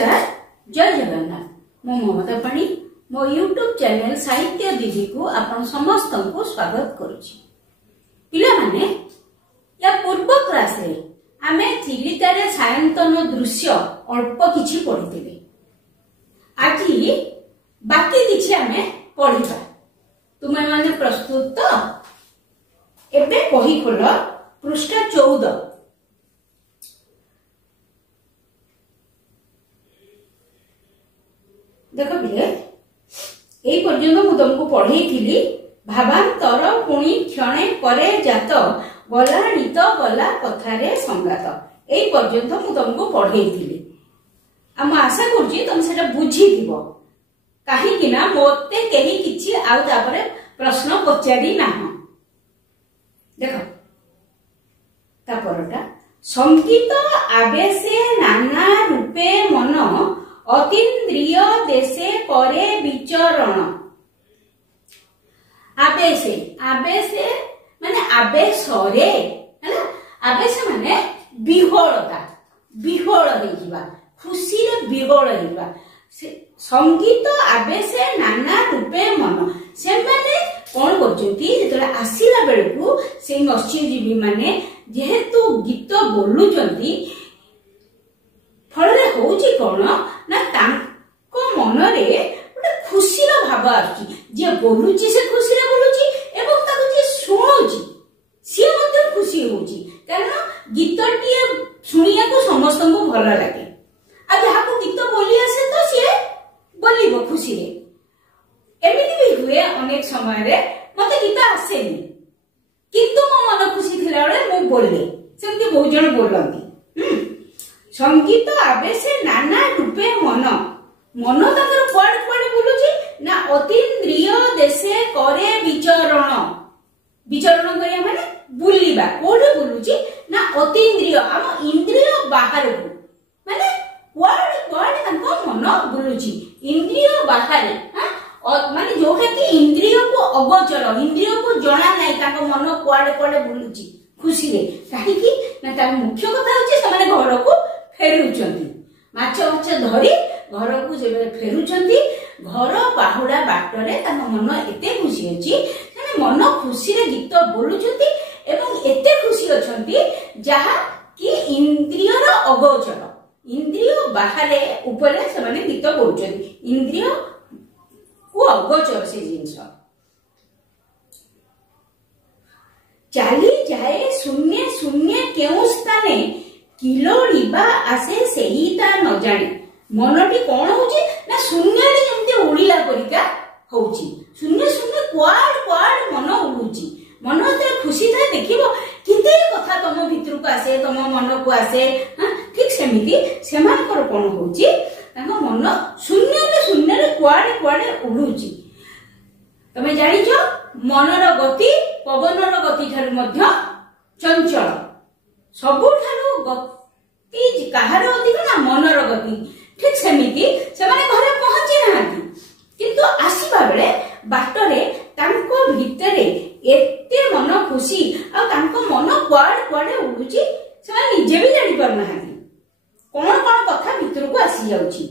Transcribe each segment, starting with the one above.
नमस्कार जय जगन्नाथ मो ममता पाणी मो यूट्यूब चैनल साहित्य दीदी को आपण समस्त को स्वागत करुछि। पिला माने या पूर्व क्लास रे आमे चिलिकारे सायंतन दृश्य अल्प किछि पढिथिले। आज बाकी किछि आमे पढिबा। तुमे माने प्रस्तुत तो? एबे कहि खोल पृष्ठ 14। देख बिले एई पर्यंत मु तुमको पढ़ेइथिली भावांतर पुणी क्षणे करे जात गलाणी तो गला कथारे संगात। एई पर्यंत मु तुमको पढ़ेइथिली। हम आशा करछि तुम सेटा बुझी दिबो काहे कि ना मोते केही किछि आउ तापरे प्रश्न पचारि नाही। देखो तापरटा संगीत आवेशे नाना रूपे मन अतीन्द्रिय देशे करे विचरण। आवेशे आवेशे माने आवेशरे है ना। आवेश माने विह्वलता विह्वल होइबा खुशी रे विह्वल होइबा। संगीत आवेशे नाना रूपे मन से माने कोन करजोती जेतला आसीला बेलकू से मत्स्यजीवी माने जेहेतु गीत बोलुचंती फलरे होउची कोन ना तांको मनरे गोटे खुशीर भाव आछि। जे बोलुची से खुशी रे बोलुची एवं ताको जे सुनुची से मते खुशी होउची कारण गीतटी सुनिया को समस्त को भल लागे। आ जहा को गीत बोली आसे तो से बोलिबो खुशी रे। एमिति भी हुए अनेक समय रे मते गीत आसेनी किंतु मो मन खुशी थिला रे मु बोले सेमति बहुत जण बोलंती। संगीत आवेशे नाना रूपे मन मन ताकर कुआडे कुआडे बुलुची ना अतीन्द्रिय देशे करे विचरण। विचरण करिया माने बुलिबा कोडे बुलुची ना अतीन्द्रिय हम इंद्रिय बाहर को माने कुआडे कुआडे ताको मन बुलुची इंद्रिय बाहर माने जोटा कि इंद्रिय को अगोचर इंद्रिय को जणा नाही ताको मन कुआडे कुआडे बुलुची खुशी रे। काहे कि ना ता मुख्य कथा होची से माने घर को फेरुचंती माछ माछ धरी घर को जेबे फेरुचंती घर बाहुडा बाटरे ताको मन एते खुशी अछि माने मन खुशी रे गीत बोलुचंती एवं एते खुशी अछंती जहा कि इंद्रियर अगोचर इंद्रिय बाहरे ऊपरे से माने गीत बोलुचंती इंद्रिय को अगोचर से जिंस चाली जाए शून्य शून्य केउ स्थाने किलोड़ीबा आसे सेहीता न जाने। मनटी कोन होची ना शून्य रे जेमते उड़ीला परिका होची शून्य शून्य क्वाड क्वाड मन उड़ुची। मन ते खुशी था देखिबो किते कथा तम भितर को आसे तम मन को आसे ठीक सेमिति सेमानकर कोन होची ताको मन शून्य रे क्वाड क्वाड उड़ुची। तमे जानि छ मनर गति पवनर गति ठार मध्य चंचल सबुठारु गति काहार अधिक ना मनर गति। ठीक सेमिति से माने घरे पहुंची नाहांती किंतु आसीबा बेले बाटरे तांको भितरे एते मन खुशी आ तांको मन क्वाड क्वाडे उडुची से माने निजे भी जानि पर नाहांती कोन कोन कथा भितर को आसी जाउची।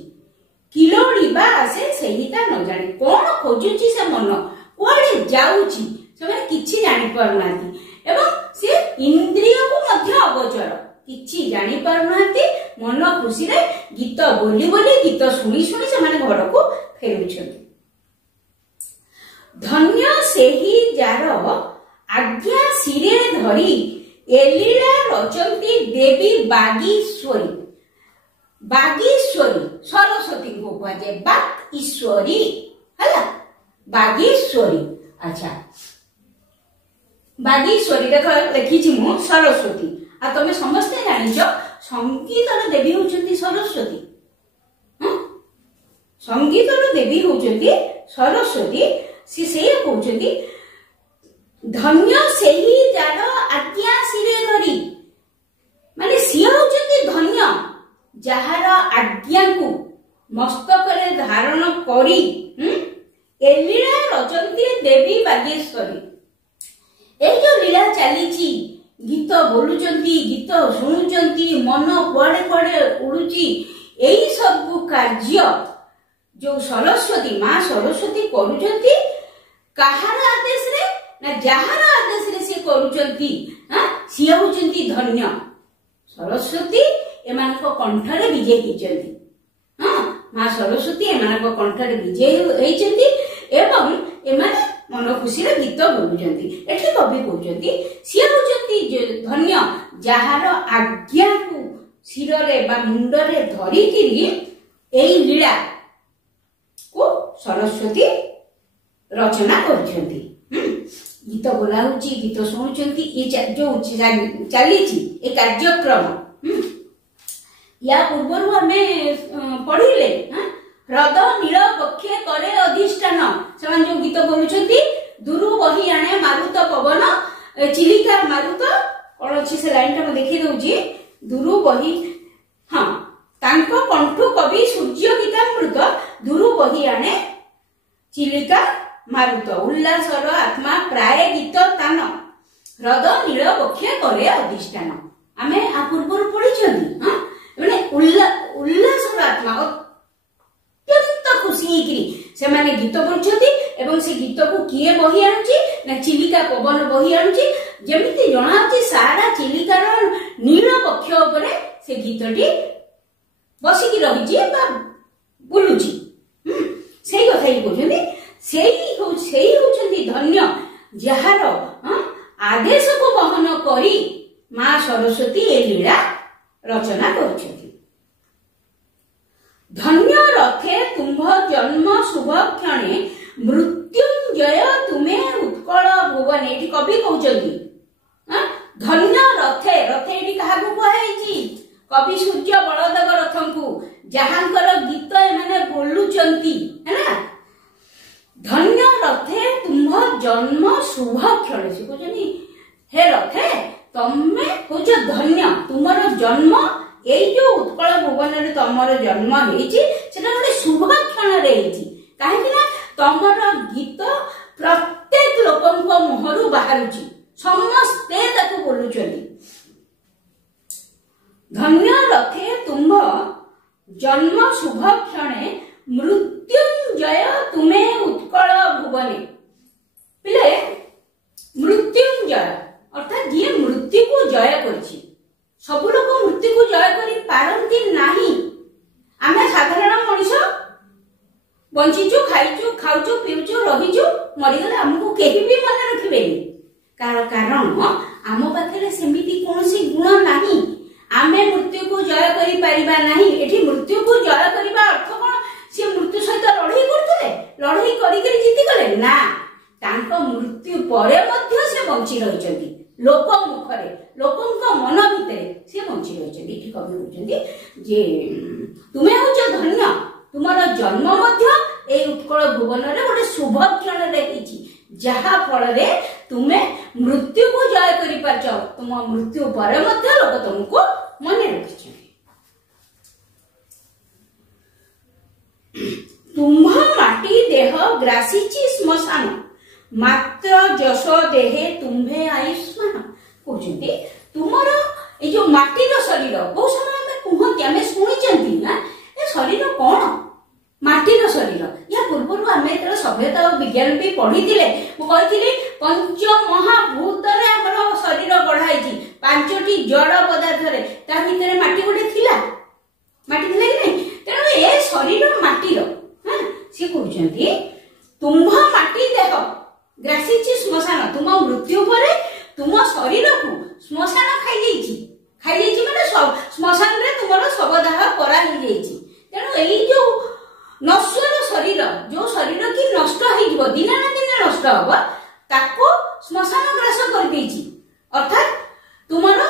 किलोड़ीबा आसे सेहीता न जाने कोन खोजुची से मन क्वाडे जाउची से माने किछि जानि पर नाहांती एवं से इंद्रिय को मध्य अगोचर किछि जानि पारुनांती मन खुशी रे गीत बोली बोली गीत सुनी सुनी से माने घर को फेरुछंती। धन्य सेही जार आज्ञा सिरे धरी एलीला रचंती देवी बागीश्वरी। बागीश्वरी सरस्वती को कहे बाग ईश्वरी हला बागीश्वरी। अच्छा बागीश्वरी देख देखी मु सरस्वती आ तमे समस्ते जानिछ संगीतर देवी होचंती सरस्वती। संगीतर देवी होचंती सरस्वती से कहउचंती धन्य सेही जार आज्ञा सिरे धरी माने सी होचंती धन्य जहार आज्ञा को मस्तक रे धारण करी एलीला रचंती देवी बागेश्वरी। ए जो लीला चलीची गीत बोलुचंती गीत शुणुचंती मन कुआडे कुआडे उडुची एई सब कार्य जो सरस्वती माँ सरस्वती करूचंती काहार आदेश रे ना जहार आदेश रे से करूचंती सी होचंती धन्य सरस्वती एमानक कंठरे विजय होचंती माँ सरस्वती एमानक कंठरे विजय होचंती एवं एमाने मन खुशी रे गीत बोलुचंती एठी कवि कहउचंती सी होचंती धन्य जहार आज्ञा को सिररे बा मुंडरे धरी किरी एई लीला को सरस्वती रचना करछंती गीत बोला होची गीत सुनुचंती ये जो चली ए कार्यक्रम या पूर्व हमें पढ़िले ह्रद नील पक्षे करे अधिष्ठान से जो गीत बोलुचंती दुरु बही आणे मारुत पवन चिलिका मारुत कौन अच्छी से लाइन टा देखी दउची दुरु बही हाँ तांको कंठु कवि सूर्य गीतामृत दुरु बही आणे चिलिका मारुत उल्लासर आत्मा प्राय गीत तान ह्रद नील पक्षे करे अधिष्ठान आमे आ पूर्व पढ़िछंती हां माने उल्लासर आत्मा अत्यंत खुशी हेकरी से माने गीत बोलछंती एवं से गीत को किए बही आनुची ना चिलिका पवन बही आनुची जेमिति जणाउची सारा चिलिकार नील पक्ष उपरे से गीतटी बसिकी रहिची बा बुलुची सेही कथा ही कहउछंती सेही होचंती धन्य जहार आदेश को बहन करी माँ सरस्वती ए लीला रचना करछंती धन्य रथे तुम्भ जन्म शुभ क्षणे मृत्युंजय तुमे उत्कल भुवन एठी कवि कहउछंती धन्य रथे रथे एठी काहाकू कहैची कवि सूर्य बलदेव रथंकू जहांकर गीत एमाने बोलुचंती है ना धन्य रथे तुम्भ जन्म शुभ क्षणे से कहउछंती हे रथे तमे होछ धन्य तुमर जन्म एई जो उत्कल भुवन रे तमर जन्म हेची सेटा गोटे शुभ क्षण रे हेची काहे कि ना तमर गीत प्रत्येक लोकंक मुहरु बाहरुची समस्ते ताकू बोलुचंती धन्य रथे तुम्भ जन्म शुभ क्षणे मृत्युंजय तुमे उत्कल भुवने पिले मृत्युंजय अर्थात जी मृत्यु को जय करछि सब लोक मृत्यु को जय करी पारंती नाही आमे साधारण मनुष्य बंचिचु खाइचु खाउचु पिउचु रहिचु मरिगले हमको केही भी मन रखिबेनी कारण आम पाखरे सेमिति कोनसी गुण नाही आमे मृत्यु को जय करी परिबा नाही एठी मृत्यु को जय करिबा अर्थ कोन से मृत्यु सहित लड़ाई करथले लड़ाई करी करी जीति गले ना तांको मृत्यु परे मध्य से बंची रहिचंती लोक मुखरे लोकंक मन भितरे से बंची रहिचंती एठी कवि होचंती जे तुमे होच धन्य तुमर जन्म मध्य ए उत्कल भुवन रे गोटे शुभ क्षण रे हेची जहा फल रे तुमे मृत्यु को जय करि पारछ तुम मृत्यु परे मध्य लोक तुमको मने रखिछ तुम्भ माटी देह ग्रासीची श्मशान मात्र जश देहे तुम्भे आयुष्मान कहते तुमर ए जो माटीर शरीर बहुत समय में कहते आम शुणी ना ए शरीर कौन माटीर शरीर या पूर्व आम सभ्यता और विज्ञान भी पढ़ी मुझे पंच महाभूत शरीर गढ़ाई 5टी जड़ पदार्थ ता भितर माटी गोटे थिला माटी थिला कि नहीं तेणु ए शरीर माटीर सी कहते तुम्भ माटी देह ग्रासीची श्मशान तुम मृत्यु परे तुम शरीर को श्मशान खाई माने श्मशान रे तुमर शवदाह करा ही जाइछि तेणु एई जो नश्वर शरीर जो शरीर की नष्ट हो दिन ना दिन नष्ट हम ताको श्मशान ग्रास कर देछि अर्थात तुमर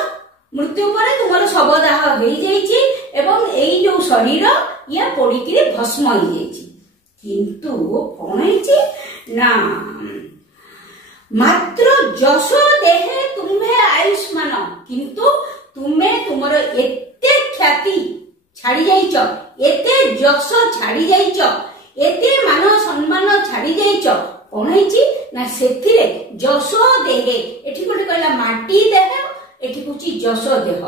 मृत्यु परे तुमर शवदाह हो जाइछि एवं एई जो शरीर या पोड़िकी भस्म हो जाइछि किंतु कोन हेछि ना मात्र जश देहे तुम्हे आयुष्मान किंतु तुमे तुमर एते ख्याति छाड़ी जाइछ एते जश छाड़ी जाइछ एते मान सम्मान छाड़ी जाइछ कोन हेछि ना सेथिरे जश देहे एठी कोटे कहला माटी देह एठी कुछि जश देह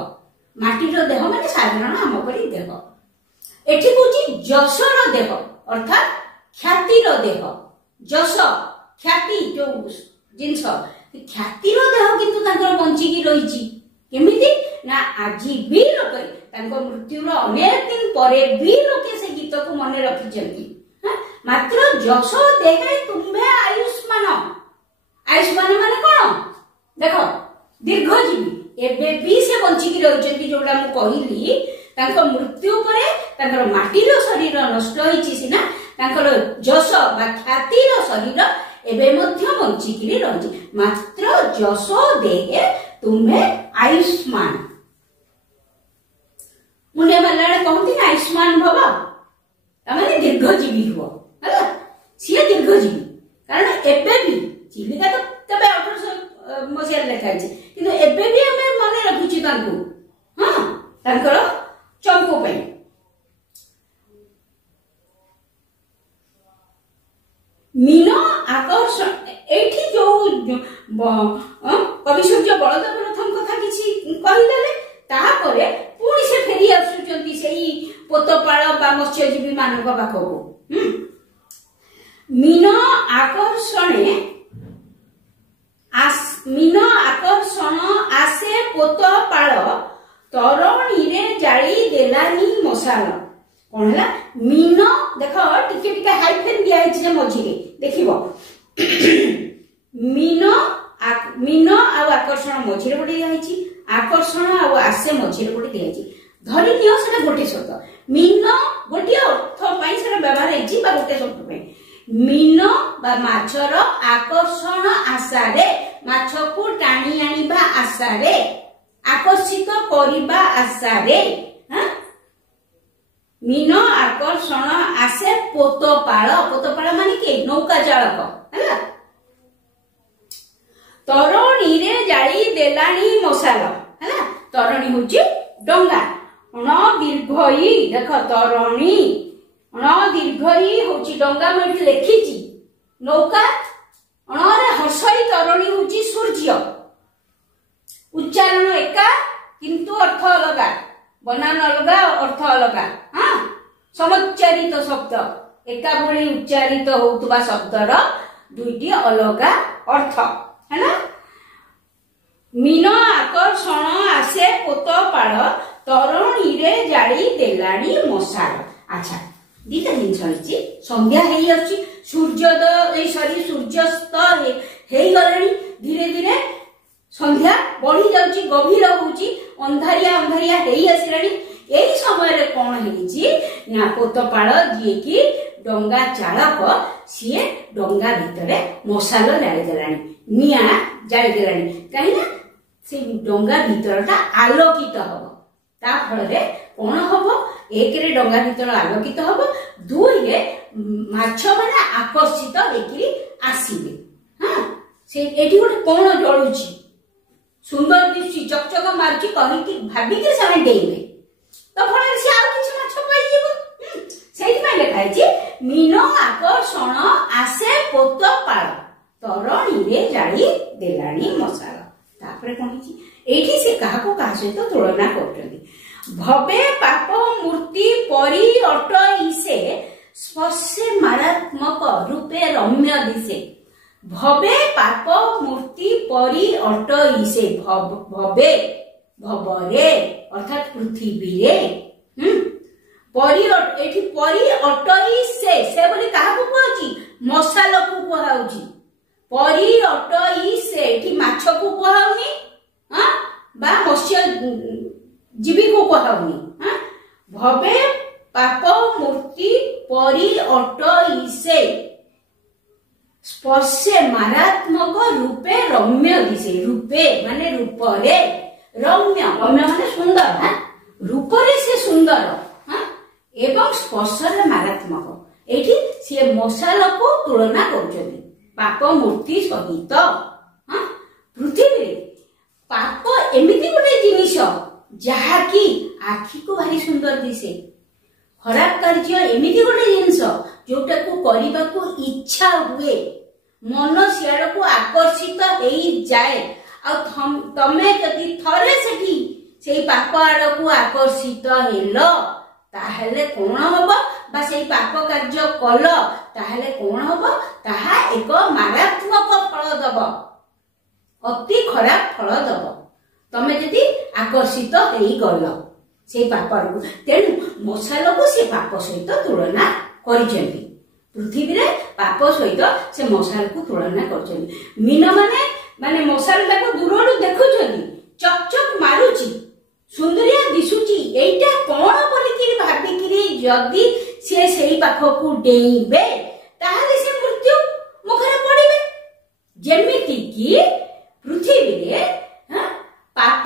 माटीर देह माने साधारण हम परि देह एठी कहूची जशर देह अर्थात ख्यातिर देह जश ख्याति जो जिनस ख्यातिर देह किंतु तांकर बंचिकी रहिची केमिति ना आजी भी लोके तांको मृत्युर अनेक दिन परे भी लोके से गीत को मन रखिचंती मात्र जश देहे तुम्हे आयुष्मान आयुष्मान माने कोन देखो दीर्घजीवी एबे भी से बंचिकी रहिचंती जोडा मु कहिली तांको मृत्यु परे तांकर माटीर शरीर नष्ट होईची सिना तांकर जश बा ख्यातिर शरीर एबे मध्य बंचिकी रहिची मात्र जश देहे तुम्हे आयुष्मान मुंडे वाला कहती ना आयुष्मान भव तमाने दीर्घजीवी हो हला सी दीर्घजीवी कारण एबे भी चिलिका तो तबे 1800 मसिया लेखा छै किंतु एबे भी हमें माने रखुची तांको हां तांकर चंपो पे मीन आकर्षण एठी जो कवि सूर्य बलदेव प्रथम कथा किछि कहिदेले ताहापरे पुणी से फेरी आसुचंती सेही पोतपाळ बा मत्स्यजीवी मानक पाखको मीन आकर्षण आसे पोतपाळ तरणी रे जाली देलानी मसाल कोन हला मीन देखो टिके टिके हाइफेन दिया छै मझिरे देखिबो मीन आ आकर्षण मझिरे पडे जाईची आकर्षण आ आसे मझिरे पडे दियाची धरि नियो सेटा गोटे शब्द मीन गोटे अर्थ पई सेटा व्यवहार हेची बा गोटे शब्द पई मीन बा माछर आकर्षण आशारे माछकु टाणी आनिबा आशारे आकर्षित करिबा आशारे मीन आकर्षण आसे पोतपाळ माने के नौका चालक हला तरणी रे जाली देलानी मसाल हला तरणी होची डंगा अण दीर्घई देख तरणी अण दीर्घई होची डंगा में लिखिची नौका अण रे हसई तरणी होची सूर्य उच्चारण एका किंतु अर्थ अलगा बनान अलगा अर्थ अलगा हां समुच्चारित शब्द एका भली उच्चारित होतबा शब्दर दुईटी अलगा अर्थ है ना मीन आकर्षण आसे पोतपाळ तरणी रे जाली देलानी मसाल अच्छा दीटा दिन छळिची संध्या हेई अछि सूर्योदय सॉरी सूर्यास्त हेई गलानी धीरे धीरे संध्या बढ़ी जाउची गभीर होउची अंधारिया अंधारिया हेई आसिलानी एई समय रे कोन हेइची ना पोतपाळ जे की डंगा चालक सीए डंगा भितरे मसाल जाली देलानी निया जाली देलानी काईना से डंगा भितरटा आलोकित हबो ता फल रे कोन हबो एक रे डंगा भितर आलोकित हबो दुई रे माछ माने आकर्षित हेकि आसीबे हां से एठी गोटे कोन जळुची सुंदर दिसची चकचक मारची कहि कि भाबी के समय देइबे तो फल से आ किछ माछ पाई जेबो सेहि माने लेखाइ छी मीन आकर्षण आसे पोतपाळ तरणी रे जाली देलानी मसाल तापरे कोन छी एठी से काहा को काहा सहित तुलना करछथि भवे पाप मूर्ति परि अटइसे स्पर्शे मारात्मक रूपे रम्य दिसे भवे पाप मूर्ति परि अटइसे भवे भवरे अर्थात पृथ्वी रे परि एठी परि अटइसे से बोली काहा को कहउची मसाल को कहउची परि अटइसे एठी माछ को कहउनी हां बा मत्स्य जीवी को कहउनी हां भवे पाप मूर्ति परि अटइसे स्पर्शे मारात्मक रूपे रम्य दिसे रूपे माने रूपरे रम्य रम्य माने सुंदर हां रूपरे से सुंदर हां एवं स्पर्शरे मारात्मक एठी से मसाल को तुलना करछथि पाप मूर्ति सहित हां पृथ्वी पाप एमिति गोटे जिनिस जहा की आखि को भारी सुंदर दिसे खराब कार्य एमिति गोटे जिनिस जोटा को करिबा को इच्छा हुए मन सियाड़ को आकर्षित हेई जाए आ तमे जदि थरे सेठी सेई पाप आड़ को आकर्षित हेलो ताहले कोण हबो बा सेई पाप कार्य कल ताहले कोण हबो ताहा एक मारात्मक फल दबो अति खराब फल दबो तमे जदि आकर्षित हेई गल से पाप तेणु मशाल को से पाप सहित तुलना करिसेंती पृथ्वी रे पाप सहित से मशाल को तुलना करिसेंती मीन माने माने मशाल को दूरडू देखुछंती चकचक मारुची सुंदरिया दिशुची एटा कोन बोलिकी भाबिकी जदि से सेई पाखकू डेइबे ताहाले से मृत्यु मुखरे पड़िबे जेमिति कि पृथ्वी रे पाप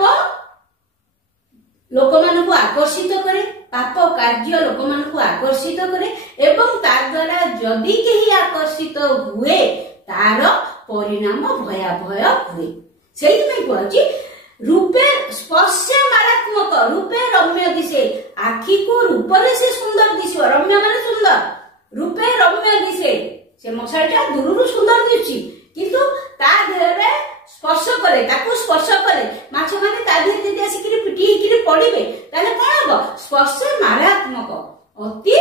लोक मानकू आकर्षित करे पाप कार्य लोक मानकू आकर्षित करे एवं तार द्वारा जदि केही आकर्षित हुए तार परिणाम भयावह हुए सेहि में कहछि रूपे स्पर्श मारात्मक रूपे रम्य दिशे आखि को रूपरे से सुंदर दिशो रम्य माने सुंदर रूपे रम्य दिशे से मशालटा दूररू सुंदर दिसछि किंतु ता देहरे स्पर्श करे ताकू स्पर्श करे माछ माने ता देह जदि आसिकरी पिटी हिकरी पड़िबे ताले कोन हबो स्पर्श मारात्मक अति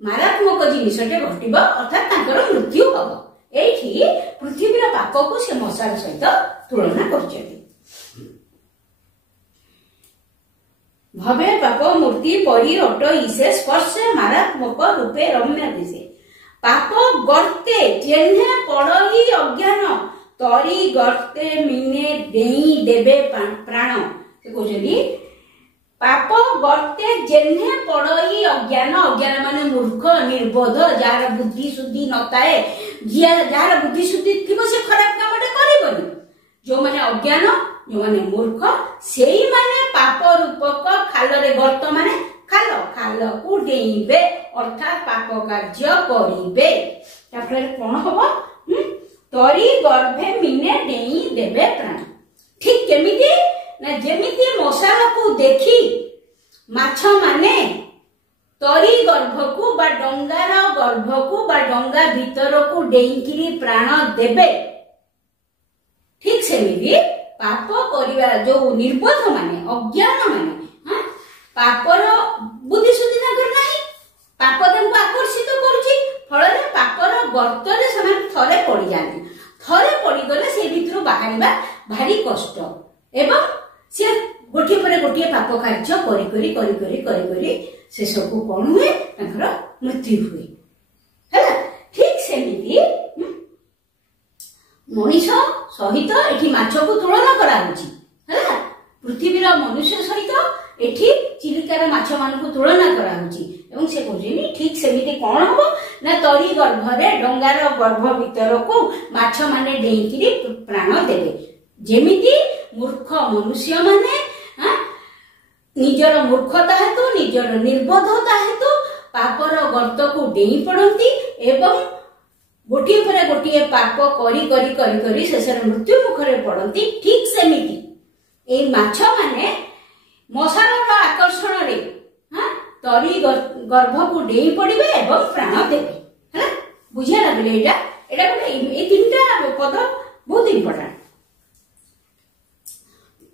मारात्मक जिनिसटे घटिबो अर्थात तांकर मृत्यु हबो एठी पृथ्वीर पाप को से मशाल सहित तुलना करछथि भवे पाप मूर्ति परि अटई से स्पर्श मारात्मक रूपे रम्य दिशे पाप गर्ते जेन्हे पड़ई अज्ञान तरी गर्ते मिने देई देबे प्राण से कहछली पाप गर्ते जेन्हे पड़ई अज्ञान अज्ञान माने मूर्ख निर्बोध जार बुद्धि शुद्धि नताए जार बुद्धि शुद्धि थिबो से खराब कामटे करबनी जो माने अज्ञान जो माने मूर्ख सेई माने पाप रूपक खाल रे गर्त माने खाल खाल को डेइबे अर्थात पाप कार्य करिबे तापर कोन हबो तरी गर्भे मिने डेई देबे प्राण ठीक केमिति ना जेमिति मशाल को देखी माछ माने तरी गर्भ को बा डंगार गर्भ को बा डंगा भीतर को डेइकिरी प्राण देबे ठीक सेमिति पाप करिवा जो निर्बोध माने अज्ञान माने पापर बुद्धि शुद्धि नगर नाही पाप तंको आकर्षित करूची फଳରେ पापर गर्तरे समान थरे पड़ी जाନ୍ତି थरे पड़ी गले से भितरु बाहरिबा भारी कष्ट एवं से गोटे पर गोटे पाप कार्य करी शेष को कोन हुए तांकर मृत्यु हुए हैला ठीक सेमिति मनुष्य सहित एठी माछ को तुलना करा होची हैला पृथ्वीर मनुष्य सहित एठी चिलिकार माछ मान को तुलना करा होची एवं से कहजनी ठीक सेमिति कोन हबो ना तरी गर्भ रे डंगार गर्भ भीतर को माछ माने डेइकिरी प्राण देबे जेमिति मूर्ख मनुष्य माने निजर मूर्खता हेतु निजर निर्बोधता हेतु पापर गर्त को डेई पड़ती एवं गोटे पर गोटे पाप करी शेष मृत्यु मुखरे पड़ती ठीक सेमिति ए माछ माने मशाल आकर्षण रे तरी गर्भ को डेई पड़िबे एवं प्राण देबे हैला बुझिया लागले एटा गोटे ए तीनटा पद बहुत इंपोर्टेंट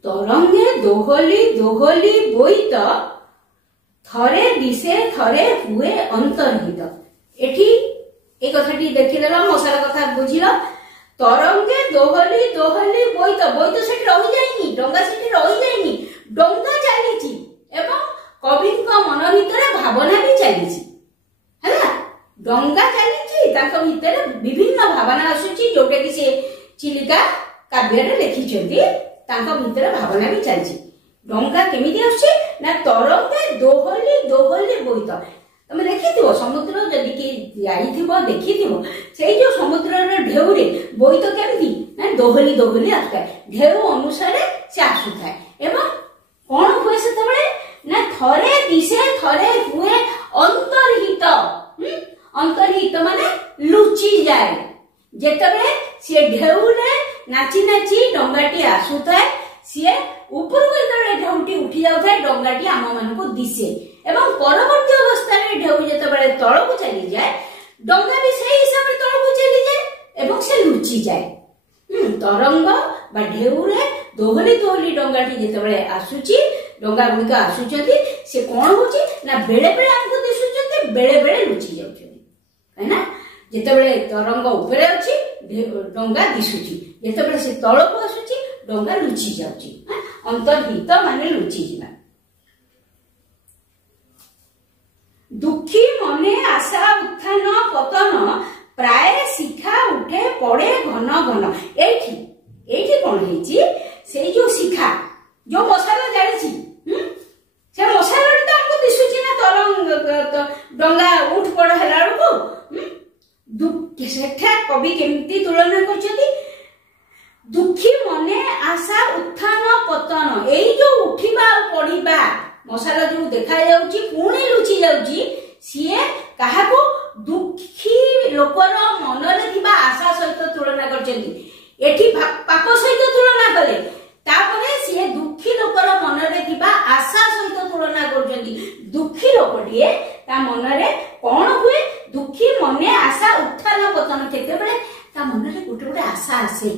तरंगे दोहली दोहली बोईत थरे दिशे थरे हुए अंतर्हित एठी ए कथाटी देखिदेल मशाल कथा बुझिल तरंगे दोहली दोहली बोईत बोईत सेठी रहि जाइनी डंगा सेठी रहि जाइनी डंगा चलीची एवं कविंक मन भितर भावना भी चलीची हैला डंगा चलीची ताको भितर विभिन्न भावना आसुची जोटे कि से चिलिका काव्य रे लिखिछंती ताको भितर भावना भी चलीची डंगा केमिति आछी ना तरंगे दोहली दोहली बोईत तमे देखिथिबो समुद्र जदि के जाइथिबो देखिथिबो सेई जो समुद्र रे ढेउ रे बोईत केमिति ना दोहली दोहली आसुଥାଏ ढेउ अनुसार से आसुଥାଏ एवं कोन हुए से तबळे ना थरे दिशे थरे हुए अंतर्हित अंतर्हित माने लुचि जाए जेतबळे से ढेउ रे नाची नाची डंगाटी आसुଥାଏ से ऊपर को जेतबळे ढेउटी उठी जाउଥାଏ डंगाटी आम मन को दिसे एवं परवर्ती अवस्था रे ढेउ जेतबळे तळ को चली जाए डंगा भी सेही हिसाब रे तळ को चली जाए एवं से लुचि जाए तरंग बा ढेउ रे दोहली दोहली डंगाटी जेतबळे आसुची डंगा गुड़िक आसुचती से कौन होची ना बेले बेले हमको दिसुचंती बेले बेले लुचि जाउछंती है ना जेतेबेले तरंग ऊपर अछि डंगा दिसुची जेतेबेले से तळको आसुची डंगा लुचि जाउची अंतर्हित माने लुचि जिना दुखी मने आशा उत्थान पतन प्राय शिखा उठे पड़े घन घन एठी एठी कोन हेची से जो शिखा जो मशाला जाळीची से मशाला तो हमको दिसुची ना तरंग डंगा उठ पड़ हला को दुख सेठा कवि केमती तुलना करछथि दुखी मने आशा उत्थान पतन एई जो उठिबा पड़िबा मशाला जो देखा जाउची पुणी लुचि जाउची सिए काहाको दुखी लोकर मनरे थिबा आशा सहित तुलना करछथि एठी पाप सहित तुलना कले तापरे सिए दुखी लोकर मनरे थिबा आशा सहित तुलना करछथि दुखी लोकटिए ता मनरे कोन हुए दुखी मने आशा उत्थान पतन केते बेले ता मनरे गोटे गोटे आशा आसे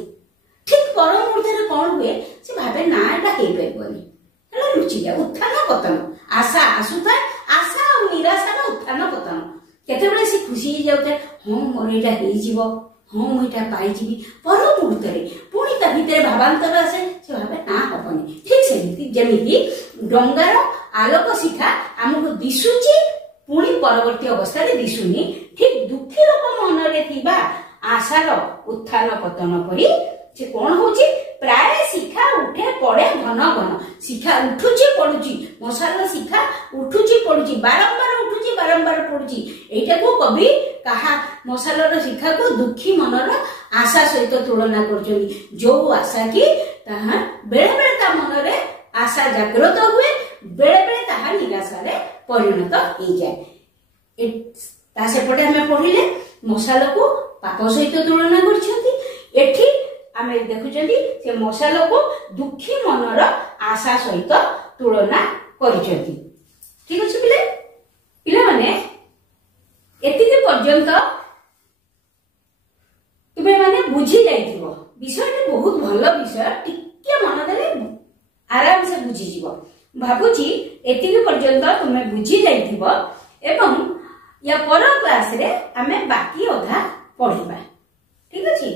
ठीक पर मुहूर्त कोन हुए से भाबे ना एटा हे पेबनी हला रुचि जा उत्थान पतन आशा आसुता आशा और निराशा ना उत्थान पतन केते बेले से खुशी जाउते हां मोर एटा हे जीवो हां मु एटा पाई जीवी पर मुहूर्त रे पुणी ता भितरे भावांतर आसे से भाबे ना हबनी ठीक सेमिति जेमिति डंगार आलोक शिखा हमको दिसुची पुणी परवर्ती अवस्था रे दिसुनी ठीक दुखी लोक मन रे थिबा आशार उत्थान पतन परी से कोन होची प्राय शिखा उठे पड़े घन घन शिखा उठुची पडुची मशाला शिखा उठुची पडुची बारंबार उठुची बारंबार पडुची एटा को कवि कहा मशालार शिखा को दुखी मनर आशा सहित तुलना करछनी जो आशा की ताहा बेले बेले ता मनरे आशा जागृत हुए बेले बेले ताहा निराशा रे परिणत हो जाए ता सेपटे हमें पढ़िले मशाला को पाप सहित तुलना करछथि एठी आमे देखुचंदी से मशाला को दुखी मनर आशा सहित तुलना करिसथि ठीक अछि पिले पिले माने एतिके पर्यंत तुमे माने बुझी जाइथिबो विषय बहुत भलो विषय टिके मन देले आराम से बुझी जीवो भाबुची एतिके पर्यंत तुमे बुझी जाइथिबो एवं या पर क्लास रे आमे बाकी अधा पढिबा ठीक अछि।